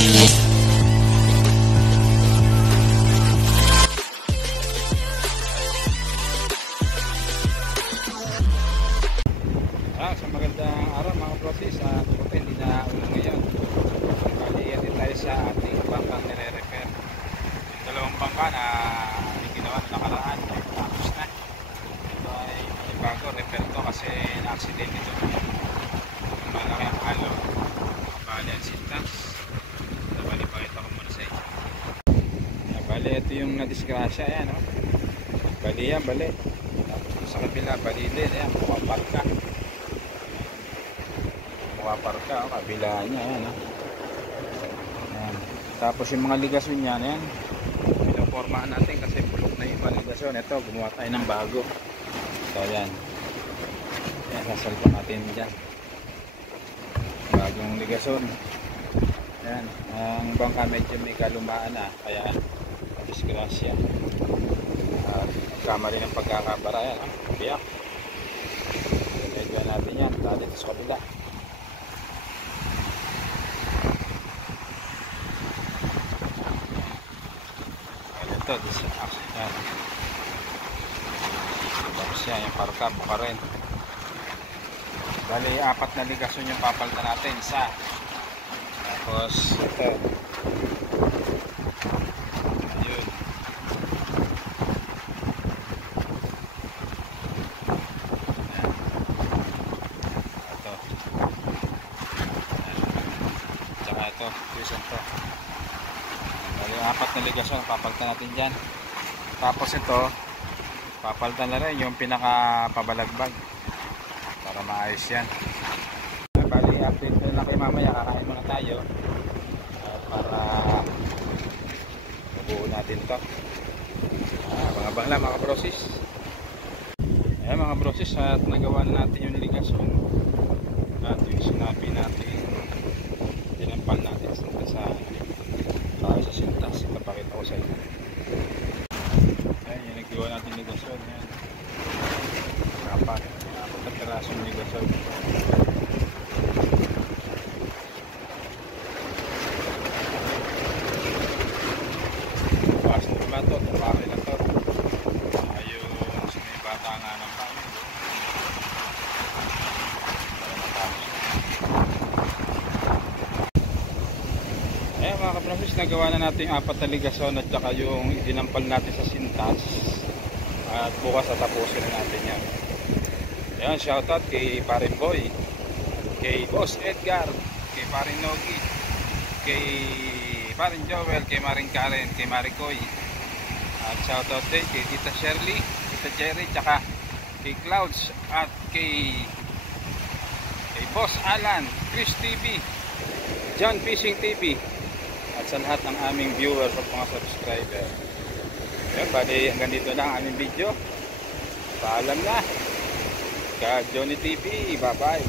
Sa magandang araw mga process, hindi na ulang ngayon. Bali, yan din tayo sa ating bangkang nire-repair. Yung dalawang bangka na ginawa na nakaraan, tapos na. Ito ay bago, repair to kasi na-accident ito. Malaki ang halo. Bali, ang sintas. Bali, pakita ko muna sa inyo. Bali, ito yung nadisgrasya. Ayan, oh. Bali yan, bali. Tapos sa kabila, bali din. Ayan, pumaparka. Parka, kabila niya, ayan, ayan. Tapos yung mga ligasyon niya, ayan, pinapormahan natin kasi bulok na yung mga ligasyon. Ito, gumawa tayo ng bago. So ayan, ayan, sasalpan natin dyan bagong ligasyon. Ayan, ang bangka medyo may kalumaan na, kaya disgrasya at kama rin ang pagkakabara. Ayan, biyak. Medyo natin yan, dito sa kabila. Yan. Tapos yan, yung parka buka rin. Bali, 4 na ligasyon yung papalitan natin. Isa. Tapos ito. Ayun. Ayan. Ito. Ayan. Tsaka ito, fusion to. Bali, 4 na ligasyon papalitan natin dyan. Tapos ito, papalitan na rin yung pinaka-pabalagbag para maayos yan. Bali, update ko na kayo mamaya, kakain muna tayo para mabuo natin ito. Mga bangla, mga brosis. Ayan mga brosis, at nagawa natin yung ligasyon at yung sinabi natin, dinampal natin sa sintas. Ipapakita ko sa inyo. Ayan, yung nagawa natin ligasyon. Ayan, apat na pirasong ligasyon. Pasok na ba ito? Tapake na ito. Ayun, may bata nga ng pangin. Ayan mga kaprofis, nagawa na natin yung 4 na ligasyon at saka yung dinampal natin sa sintas. At bukas tatapusin na natin yan. Ayan, shoutout kay Parin Boy, kay Boss Edgar, kay Parin Nogi, kay Parin Joel, kay Maring Karen, kay Marikoy. At shoutout din kay Tita Shirley, Tita Jerry, tsaka kay Clouds at kay Boss Alan, Chris TV, John Fishing TV, at sa lahat ng aming viewers at mga subscriber. Ayan, bali hanggang dito na ang aming video. Paalam na. Ka Johnny TV, bye bye.